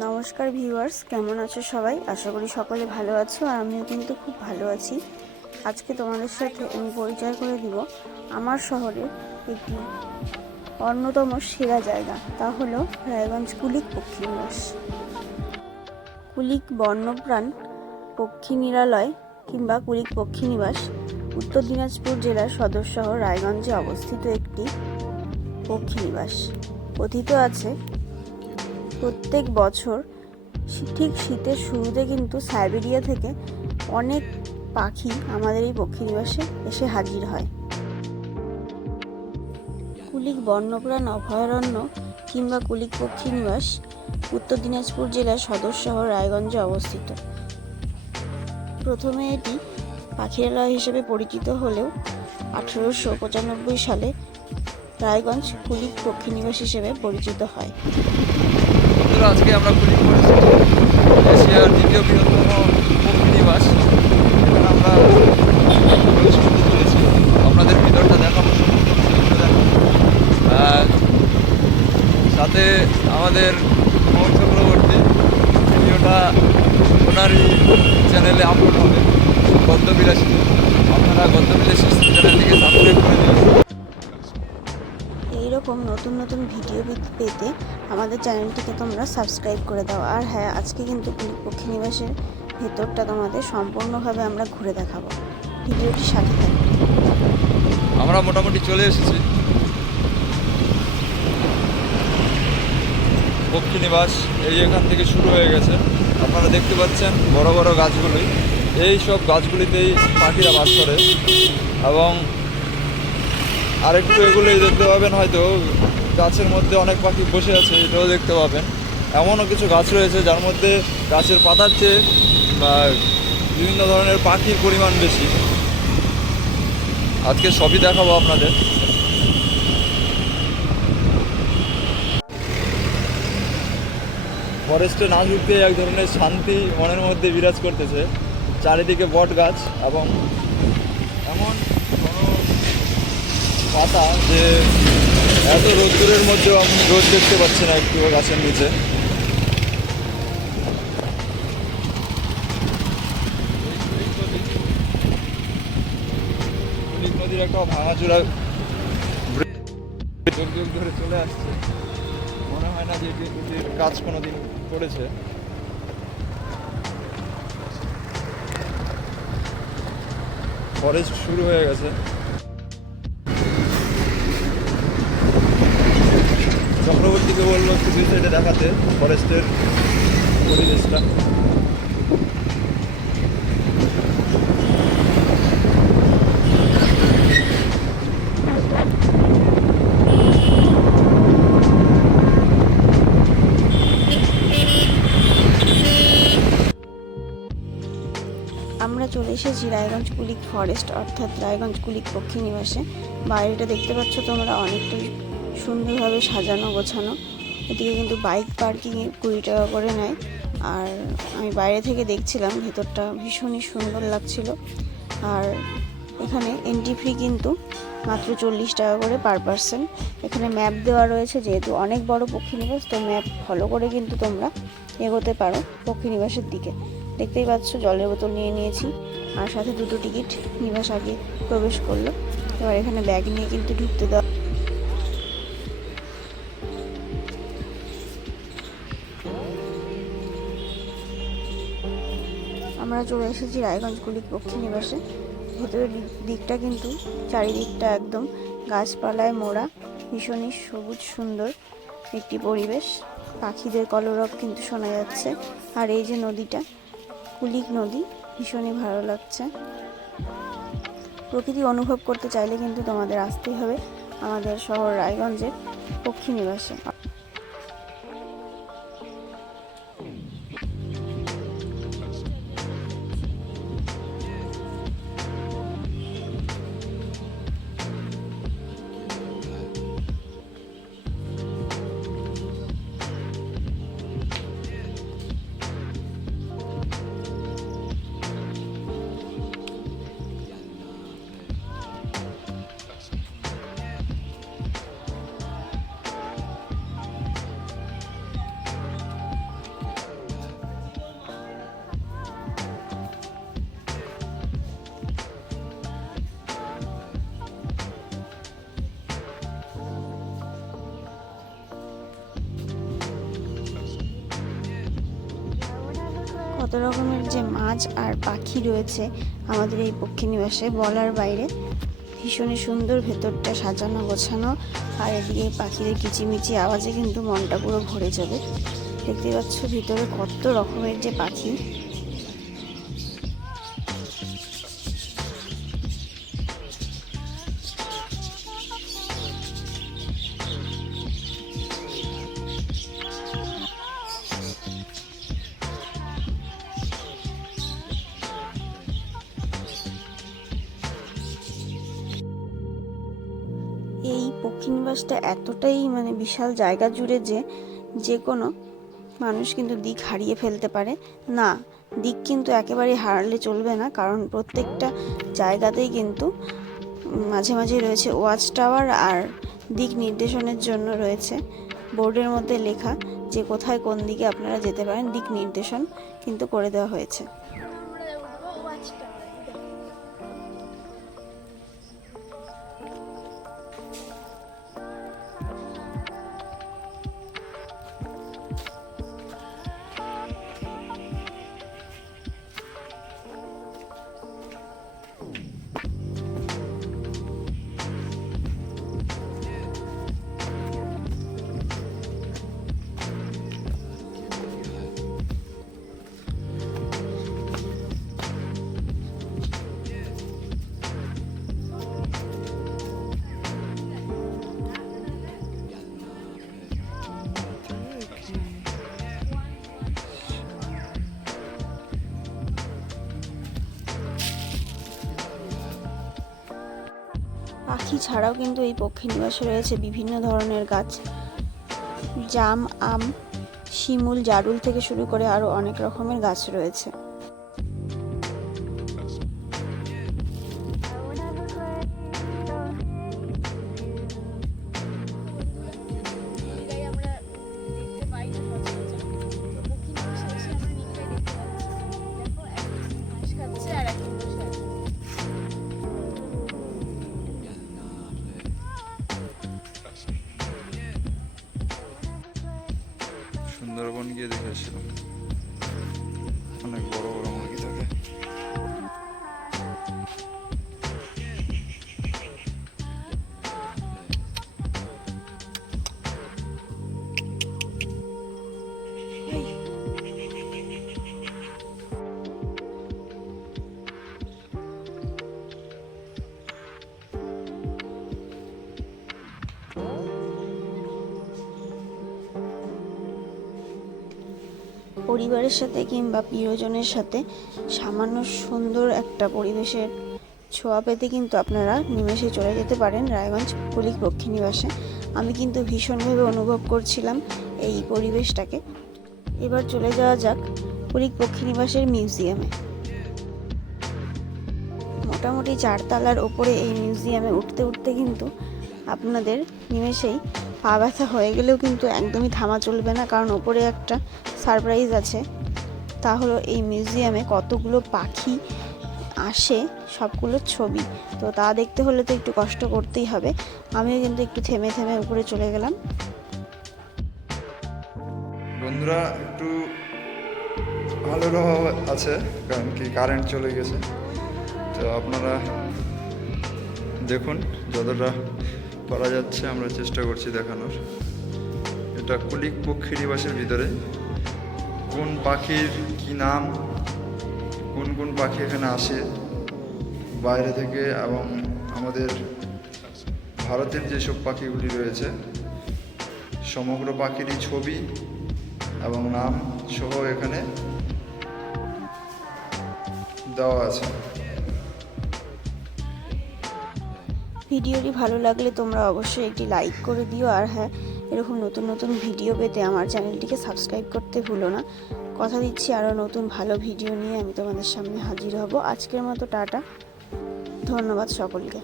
নমস্কার ভিউয়ার্স, কেমন আছো সবাই? আশা করি সকলে ভালো আছো আর আমিও কিন্তু খুব ভালো আছি। আজকে তোমাদের সাথে আমি পরিচয় করে দিব আমার শহরের একটি অন্যতম সেরা জায়গা, তা হলো রায়গঞ্জ কুলিক পক্ষী নিবাস। কুলিক বন্যপ্রাণ পক্ষী নিরালয় কিংবা কুলিক পক্ষী নিবাস উত্তর দিনাজপুর জেলার সদর শহর রায়গঞ্জে অবস্থিত একটি পক্ষী নিবাস। কথিত আছে প্রত্যেক বছর ঠিক শীতের শুরুতে কিন্তু সাইবেরিয়া থেকে অনেক পাখি আমাদের এই পক্ষী নিবাসে এসে হাজির হয়। কুলিক বন্যপ্রাণ অভয়ারণ্য কিংবা কুলিক পক্ষী নিবাস উত্তর দিনাজপুর জেলার সদর শহর রায়গঞ্জে অবস্থিত। প্রথমে এটি পাখিরালয় হিসেবে পরিচিত হলেও আঠেরোশো পঁচানব্বই সালে রায়গঞ্জ কুলিক পক্ষী নিবাস হিসেবে পরিচিত হয়। বন্ধুরা, আজকে আমরা কুলিক পরিস্থিতি এশিয়ার দ্বিতীয় বৃহত্তম পক্ষী নিবাস আমরা করতে চলেছি। আপনাদের ভিতরটা দেখাবো, সমস্ত সাথে আমাদের মোহন চক্রবর্তী ভিডিওটা ওনারই চ্যানেলে আপলোড হবে। গদ্যবিলাসী আপনারা গদ্যবিলাসী চ্যানেলটিকে সাবস্ক্রাইব করে দিন। এইরকম নতুন নতুন ভিডিও পেতে আমাদের চ্যানেলটিকে তোমরা সাবস্ক্রাইব করে দাও। আর হ্যাঁ আজকে কিন্তু পক্ষী নিবাসের ভেতরটা তোমাদের সম্পূর্ণভাবে আমরা ঘুরে দেখাবো। ভিডিওটি সাথে থাকবে আমরা মোটামুটি চলে এসেছি। পক্ষী নিবাস, এই এখান থেকে শুরু হয়ে গেছে। আপনারা দেখতে পাচ্ছেন বড় বড় গাছগুলি। এই সব গাছগুলিতেই পাখিরা বাস করে এবং আরেকটু এগুলোই দেখতে পাবেন হয়তো। গাছের মধ্যে অনেক পাখি বসে আছে, এটাও দেখতে পাবেন। এমনও কিছু গাছ রয়েছে যার মধ্যে গাছের পাতার চেয়ে বা বিভিন্ন ধরনের পাখির পরিমাণ বেশি। আজকে সবই দেখাবো আপনাদের। ফরেস্টে না ঢুকতে এক ধরনের শান্তি মনের মধ্যে বিরাজ করতেছে। চারিদিকে বট গাছ এবং এমন পাতা যে এত রোদ্দুরের মধ্যেও আমি রোদ দেখতে পাচ্ছি না একটু গাছের নিচে। নদীর একটা ভাঙাচোরা ধরে চলে আসছে। মনে হয় না যে এটির কাজ কোনোদিন করেছে। ফরেস্ট শুরু হয়ে গেছে। চক্রবর্তীকে বলল দুই সাইডে দেখাতে, ফরেস্টের পরিবেশটা। আমরা চলে এসেছি রায়গঞ্জ কুলিক ফরেস্ট, অর্থাৎ রায়গঞ্জ কুলিক পক্ষী নিবাসে। বাইরেটা দেখতে পাচ্ছ তোমরা, অনেকটাই সুন্দরভাবে সাজানো, গোছানো। এদিকে কিন্তু বাইক পার্কিংয়ে কুড়ি টাকা করে নেয়। আর আমি বাইরে থেকে দেখছিলাম, ভেতরটা ভীষণই সুন্দর লাগছিল। আর এখানে এন্ট্রি ফি কিন্তু মাত্র চল্লিশ টাকা করে পার পার্সন এখানে ম্যাপ দেওয়া রয়েছে, যেহেতু অনেক বড় পক্ষী নিবাস তো ম্যাপ ফলো করে কিন্তু তোমরা এগোতে পারো পক্ষী নিবাসের দিকে। দেখতেই পাচ্ছ, জলের বোতল নিয়ে নিয়েছি। আর সাথে দুটো টিকিট নিবাস আগে প্রবেশ করল। এবার এখানে ব্যাগ নিয়ে কিন্তু ঢুকতে দেওয়া আমরা চলে এসেছি রায়গঞ্জ কুলিক পক্ষী নিবাসে। ভেতরের দিক- দিকটা কিন্তু চারিদিকটা একদম গাছপালায় মোড়া, ভীষণই সবুজ সুন্দর একটি পরিবেশ। পাখিদের কলরব কিন্তু শোনা যাচ্ছে। আর এই যে নদীটা, কুলিক নদী, ভীষণই ভালো লাগছে। প্রকৃতি অনুভব করতে চাইলে কিন্তু তোমাদের আসতেই হবে আমাদের শহর রায়গঞ্জের পক্ষী নিবাসে। কত রকমের যে মাছ আর পাখি রয়েছে আমাদের এই পক্ষী নিবাসে, বলার বাইরে ভীষণই সুন্দর ভেতরটা সাজানো, গোছানো আর এদিকে পাখিদের কিচিমিচি আওয়াজে কিন্তু মনটা পুরো ভরে যাবে। দেখতে পাচ্ছ ভিতরে কত রকমের যে পাখি। পক্ষী এতটাই মানে বিশাল জায়গা জুড়ে যে যে কোনো মানুষ কিন্তু দিক হারিয়ে ফেলতে পারে। না, দিক কিন্তু একেবারেই হারালে চলবে না, কারণ প্রত্যেকটা জায়গাতেই কিন্তু মাঝে মাঝে রয়েছে ওয়াচ টাওয়ার আর দিক নির্দেশনের জন্য রয়েছে বোর্ডের মধ্যে লেখা যে কোথায় কোন দিকে আপনারা যেতে পারেন। দিক নির্দেশন কিন্তু করে দেওয়া হয়েছে। পাখি ছাড়াও কিন্তু এই পক্ষী নিবাসে রয়েছে বিভিন্ন ধরনের গাছ। জাম, আম, শিমুল, জারুল থেকে শুরু করে আরও অনেক রকমের গাছ রয়েছে। 对对对是 পরিবারের সাথে কিংবা প্রিয়জনের সাথে সামান্য সুন্দর একটা পরিবেশের ছোঁয়া পেতে কিন্তু আপনারা নিমেষে চলে যেতে পারেন রায়গঞ্জ কুলিক পক্ষী নিবাসে। আমি কিন্তু ভীষণভাবে অনুভব করছিলাম এই পরিবেশটাকে। এবার চলে যাওয়া যাক কুলিক পক্ষী নিবাসের মিউজিয়ামে। মোটামুটি চারতলার ওপরে এই মিউজিয়ামে উঠতে উঠতে কিন্তু আপনাদের নিমেষেই পা ব্যথা হয়ে গেলেও কিন্তু একদমই থামা চলবে না, কারণ ওপরে একটা সারপ্রাইজ আছে। তা হলো এই মিউজিয়ামে কতগুলো পাখি আসে, সবগুলো ছবি। তো তা দেখতে হলে তো একটু কষ্ট করতেই হবে। আমিও কিন্তু একটু থেমে থেমে উপরে চলে গেলাম। বন্ধুরা, একটু আলোর অভাব আছে, কারণ কি কারেন্ট চলে গেছে। তো আপনারা দেখুন, যতটা করা যাচ্ছে, আমরা চেষ্টা করছি দেখানোর। এটা কুলিক পক্ষী নিবাসের ভিতরে কোন পাখির কি নাম? কোন কোন পাখি এখানে আসে বাইরে থেকে এবং আমাদের ভারতের যেসব পাখিগুলি রয়েছে, সমগ্র পাখিরই ছবি এবং নাম সহ এখানে দেওয়া আছে। ভিডিওটি ভালো লাগলে তোমরা অবশ্যই একটি লাইক করে দিও। আর হ্যাঁ এরকম নতুন নতুন ভিডিও পেতে আমার চ্যানেলটিকে সাবস্ক্রাইব করতে ভুলো না। কথা দিচ্ছি আরও নতুন ভালো ভিডিও নিয়ে আমি তোমাদের সামনে হাজির হব। আজকের মতো টাটা। ধন্যবাদ সকলকে।